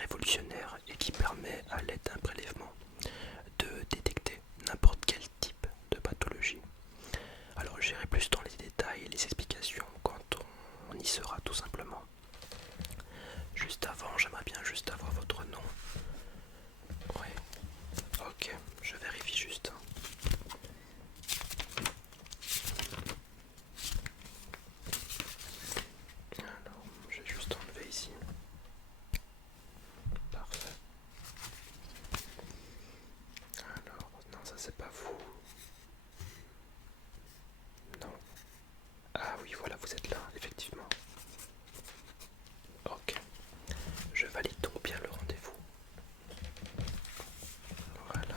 révolutionnaire et qui permet à l'aide d'un prélèvement de détecter n'importe quel type de pathologie. Alors j'irai plus dans les détails et les explications quand on y sera tout simplement. Juste avant, j'aimerais bien juste avoir votre nom. Oui, ok, je vérifie juste. Alors, j'ai juste enlevé ici. Parfait. Alors, non, ça c'est pas vous. Non. Ah oui, voilà, vous êtes là, effectivement. Ok. Je valide donc bien le rendez-vous. Voilà.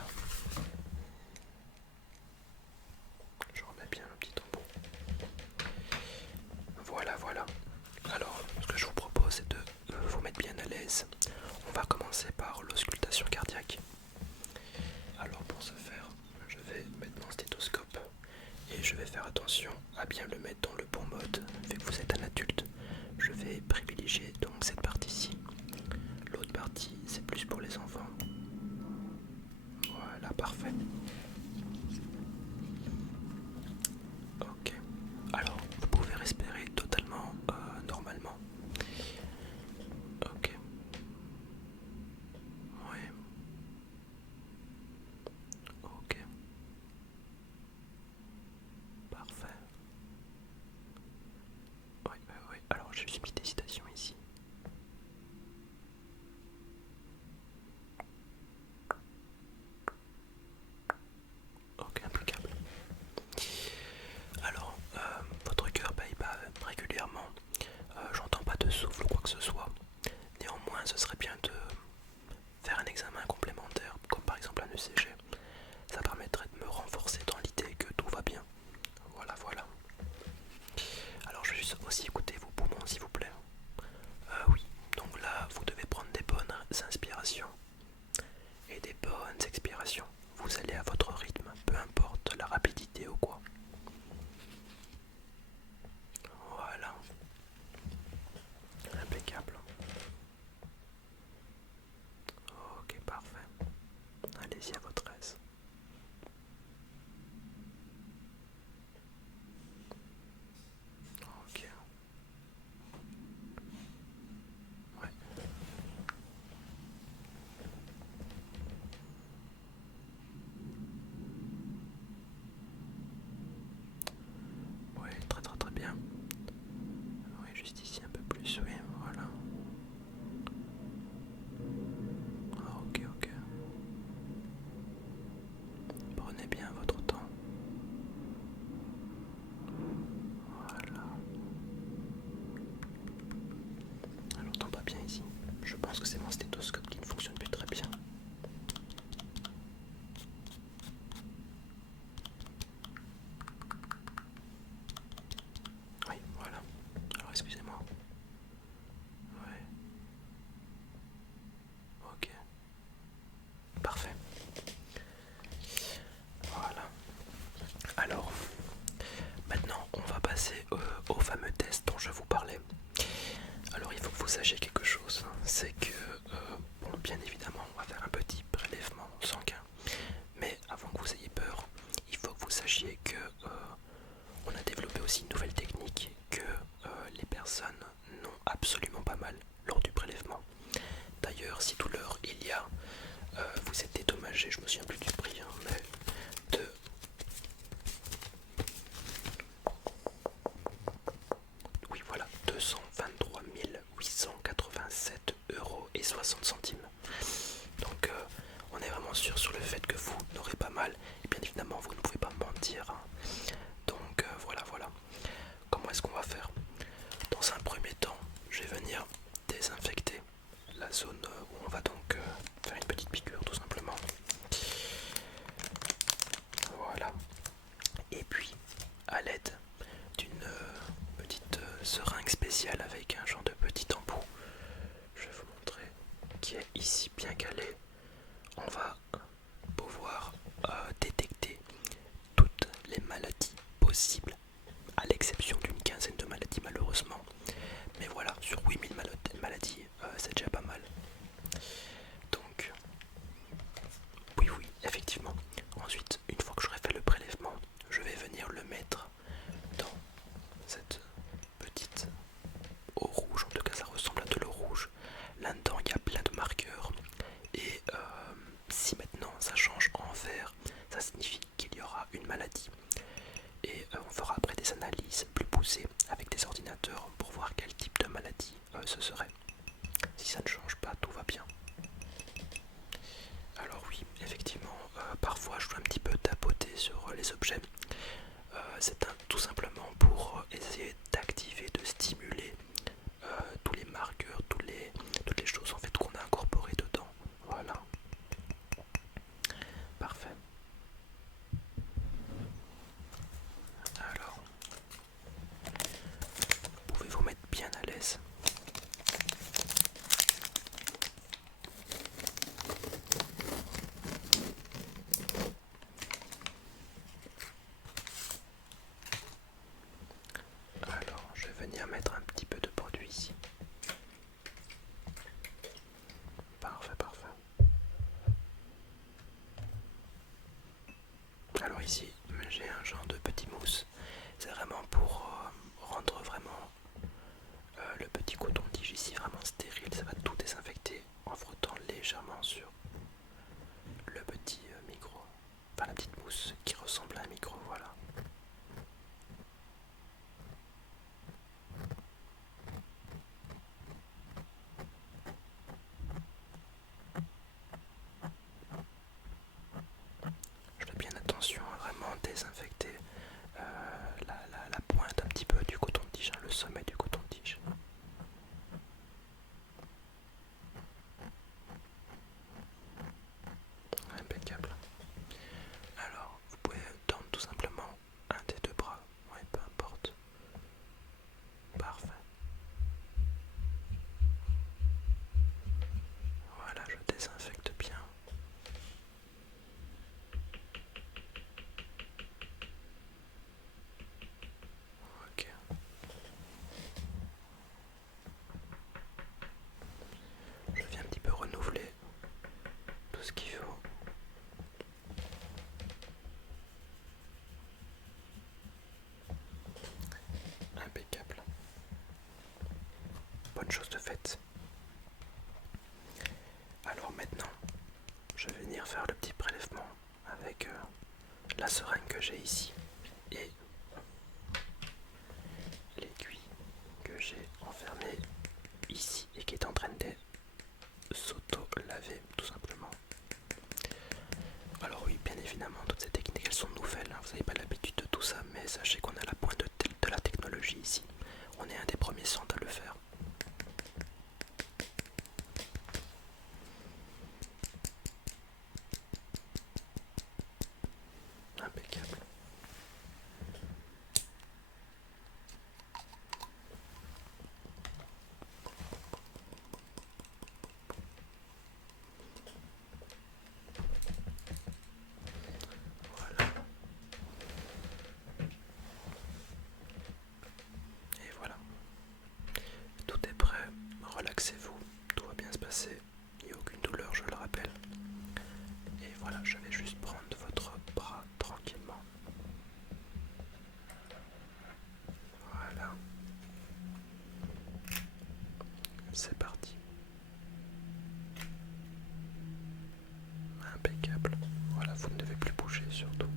Je remets bien le petit tambour. Voilà, voilà. Alors, ce que je vous propose, c'est de vous mettre bien à l'aise. On va commencer par l'auscultation cardiaque. Alors, pour ce faire, je vais mettre mon stéthoscope et je vais faire attention à bien le mettre dans le bon mode. Vu que vous êtes un adulte, je vais privilégier donc cette partie-ci. L'autre partie, c'est plus pour les enfants. Voilà, parfait. Ok. Alors, vous pouvez respirer totalement normalement. Ok. Oui. Ok. Parfait. Oui, oui, oui. Alors, j'ai juste mis des citations ici. Ok, impeccable. Alors, votre cœur bat régulièrement. J'entends pas de souffle ou quoi que ce soit. Néanmoins, ce serait bien de faire un examen complémentaire, comme par exemple un ECG. Ça permettrait de me renforcer dans l'idée que tout va bien. Voilà, voilà. Alors, je vais juste aussi écouter vos poumons, s'il vous plaît. Oui, donc là, vous devez prendre des bonnes inspirations et des bonnes expirations. Vous allez à votre rythme, peu importe la rapidité ou quoi. Voilà, impeccable. Ok, parfait. Allez-y à votre aise. Ok. Ouais. Ouais, très très très bien. Oui, juste ici un peu plus, oui, voilà. Ah, ok, ok. Prenez bien votre temps. Voilà. Ah, j'entends pas bien ici. Je pense que c'est mon stéthoscope qui ne fonctionne plus très bien. Oui, voilà. Alors excusez-moi. Ouais. Ok. Parfait. Voilà. Alors, maintenant, on va passer au fameux test dont je vous parlais. Alors, il faut que vous sachiez quelque chose, c'est que, bon, bien évidemment, on va faire un petit prélèvement sanguin, mais avant que vous ayez peur, il faut que vous sachiez que on a développé aussi une nouvelle technique que les personnes n'ont absolument pas mal lors du prélèvement. D'ailleurs, si douleur il y a, vous êtes dédommagé, je me souviens plus du prix, hein, mais de oui, voilà, 223 887 euros et 60 centimes. Donc, on est vraiment sûr sur le fait que vous n'aurez pas mal. Et bien évidemment, vous ne pouvez pas mentir, hein. Donc, voilà, voilà. Comment est-ce qu'on va faire? Dans un premier temps, je vais venir désinfecter la zone où on va donc faire une petite piqûre, tout simplement. Voilà. Et puis, à l'aide d'une petite seringue spéciale avec un genre de petit embout, je vais vous montrer, qui est ici bien calé. On va pouvoir détecter toutes les maladies possibles, à l'exception d'une quinzaine de maladies malheureusement. Mais voilà, sur 8000 maladies, c'est déjà pas mal. là-dedans il y a plein de marqueurs et si maintenant ça change en vert, ça signifie qu'il y aura une maladie. Et on fera après des analyses plus poussées avec des ordinateurs pour voir quel type de maladie ce serait. Si ça ne change pas, tout va bien. Alors oui, effectivement, parfois je dois un petit peu tapoter sur les objets. C'est tout simplement pour essayer d'activer, de stimuler tous les marqueurs, toutes les choses en fait qu'on a incorporées dedans. Voilà. Parfait. Alors, vous pouvez vous mettre bien à l'aise. Alors, je vais venir mettre un petit peu de produit ici. Parfait, parfait. Alors ici, j'ai un genre de petit mousse. C'est vraiment pour rendre vraiment le petit coton-tige ici vraiment stérile. Ça va tout désinfecter en frottant légèrement sur le petit micro. Enfin la petite mousse qui ressemble à un micro, voilà. Je fais bien attention à vraiment désinfecter la pointe un petit peu du coton-tige, hein, le sommet du coton-tige. Impeccable. Alors, vous pouvez tendre tout simplement un des deux bras, ouais, peu importe. Parfait. Voilà, je désinfecte bien. Ok. Je viens un petit peu renouveler tout ce qu'il faut. Impeccable. Bonne chose de faite. Alors maintenant, je vais venir faire le petit prélèvement avec la seringue que j'ai ici et l'aiguille que j'ai enfermée ici et qui est en train de s'auto-laver tout simplement. Alors oui, bien évidemment, toutes ces techniques elles sont nouvelles, hein. Vous n'avez pas l'habitude de tout ça, mais sachez qu'on est à la pointe de la technologie ici. On est un des premiers centres à le faire. Impeccable. Voilà. Et voilà. Tout est prêt. Relaxez-vous. Tout va bien se passer. Il n'y a aucune douleur, je le rappelle. Et voilà, je vais juste prendre votre bras tranquillement. Voilà. C'est parti. Impeccable. Voilà, vous ne devez plus bouger surtout.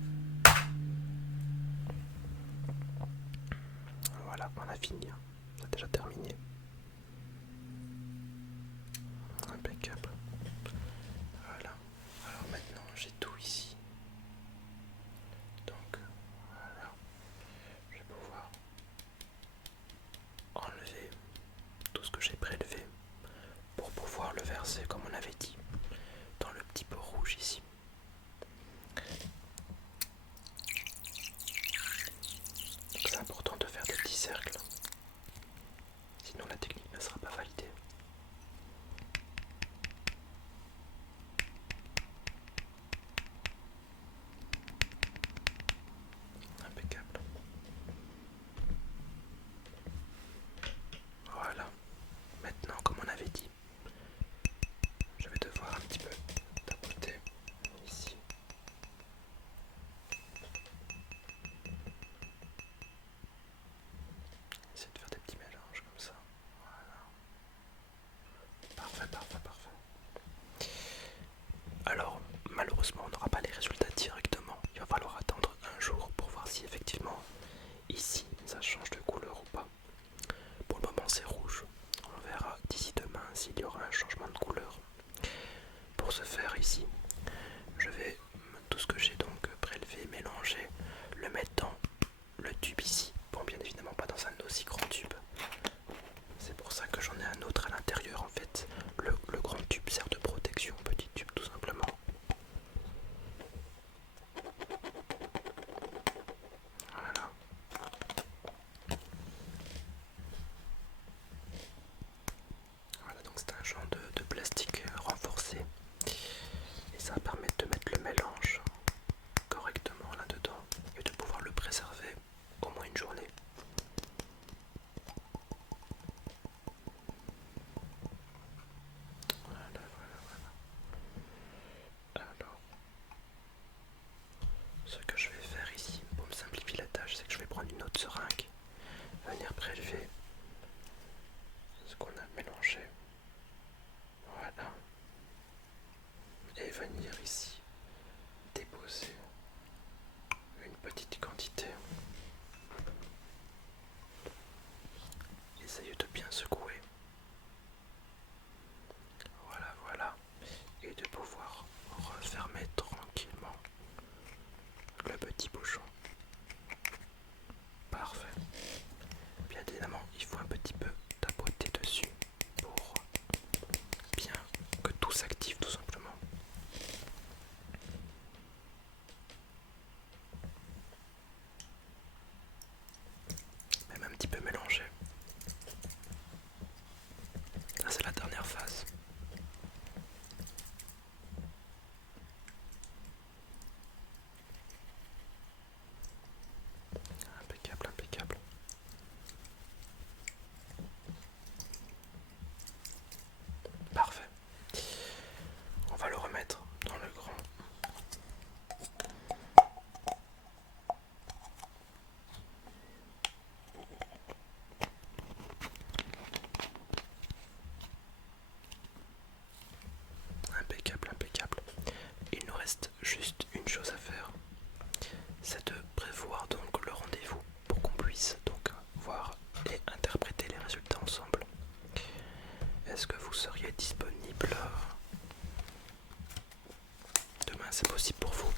Voilà, on a fini. On a déjà terminé. Impeccable. Voilà. Alors maintenant, j'ai tout ici. Donc, voilà. Je vais pouvoir enlever tout ce que j'ai prélevé pour pouvoir le verser, comme on avait dit, dans le petit pot rouge ici. C'est important de faire des petits cercles, sinon la technique ne sera pas validée. pour ce faire ici, je vais tout ce que j'ai donc prélevé, mélanger, le mettre dans le tube ici. Bon, bien évidemment pas dans un aussi grand tube. C'est pour ça que j'en ai un autre à l'intérieur en fait. Le grand tube sert de protection au petit tube tout simplement. Voilà. Voilà, donc c'est un genre de plastique renforcé. Et ça permet de mettre le mélange correctement là-dedans et de pouvoir le préserver au moins une journée. Voilà, voilà, voilà. Alors, ce que je vais faire ici pour me simplifier la tâche, c'est que je vais prendre une autre seringue, venir prélever ce qu'on a mélangé. Voilà. Et venir ici déposer une petite quantité. Essayez de bien secouer. Voilà, voilà. Et de pouvoir refermer tranquillement le petit bouchon. Parfait. Bien évidemment, il faut un petit peu tapoter dessus pour bien que tout s'active tout simplement. Même un petit peu mélangé. Là, c'est la dernière phase. Impeccable, impeccable. Parfait. On va le remettre dans le grand. Impeccable, impeccable. Il nous reste juste une chose à faire, c'est de prévoir donc le rendez-vous pour qu'on puisse donc voir et interpréter les résultats ensemble. Est-ce que vous seriez disponible demain? C'est possible pour vous?